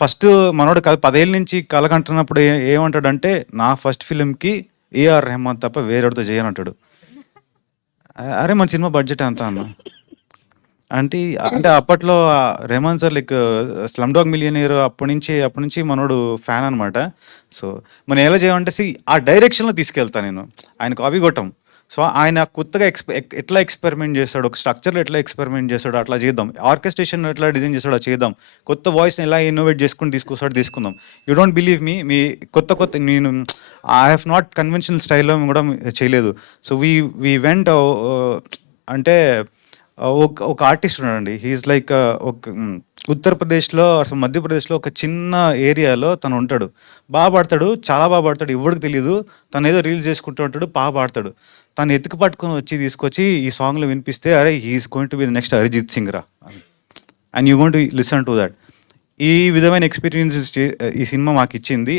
First మనోడు 10 ఏళ్ళ నుంచి కలకంటున్నప్పుడు ఏమంటాడంటే, నా ఫస్ట్ ఫిల్మ్‌కి ఏఆర్ రెహమాన్ తప్ప వేరెవరితో చేయనంటాడు. అరే మన సినిమా బడ్జెట్ ఎంత అన్న? అంటే అంటే అప్పట్లో Rahman sir like 'slumdog millionaire' అప్పటి నుంచి మనోడు ఫ్యాన్ అనమాట. సో మనం ఎలా చేయమంటే ఆ డైరెక్షన్‌లో తీసుకెళ్తా నేను. ఆయన కాపీ కొట్టం. సో ఆయన కొత్తగా ఎట్లా ఎక్స్పెరిమెంట్ చేస్తాడు, ఒక స్ట్రక్చర్‌లో ఎట్లా ఎక్స్పెరిమెంట్ చేస్తాడో అట్లా చేద్దాం. ఆర్కెస్ట్రేషన్ ఎట్లా డిజైన్ చేస్తాడో అది చేద్దాం. కొత్త వాయిస్‌ని ఎలా ఇన్నోవేట్ చేసుకొని తీసుకొస్తాడో తీసుకుందాం. యూ డోంట్ బిలీవ్ మీ మీ కొత్త నేను ఐ హావ్ నాట్ కన్వెన్షనల్ స్టైల్‌లో కూడా చేయలేదు. సో వి వెంట్ అంటే ఒక ఆర్టిస్ట్ ఉన్నాడండి. హి ఈజ్ లైక్ ఉత్తరప్రదేశ్‌లో అసలు మధ్యప్రదేశ్‌లో ఒక చిన్న ఏరియాలో తను ఉంటాడు. పాడతాడు. చాలా పాడతాడు. ఎవ్వడికి తెలీదు. తను ఏదో రీల్స్ చేసుకుంటూ ఉంటాడు. పాడతాడు. తను ఎత్తుకు పట్టుకొని తీసుకొచ్చి ఈ సాంగ్‌లో వినిపిస్తే అరే! He is going to be the next Arijit Singh రా! And you going to listen to that. ఈ విధమైన ఎక్స్‌పీరియన్సెస్ ఈ సినిమా మాకిచ్చింది.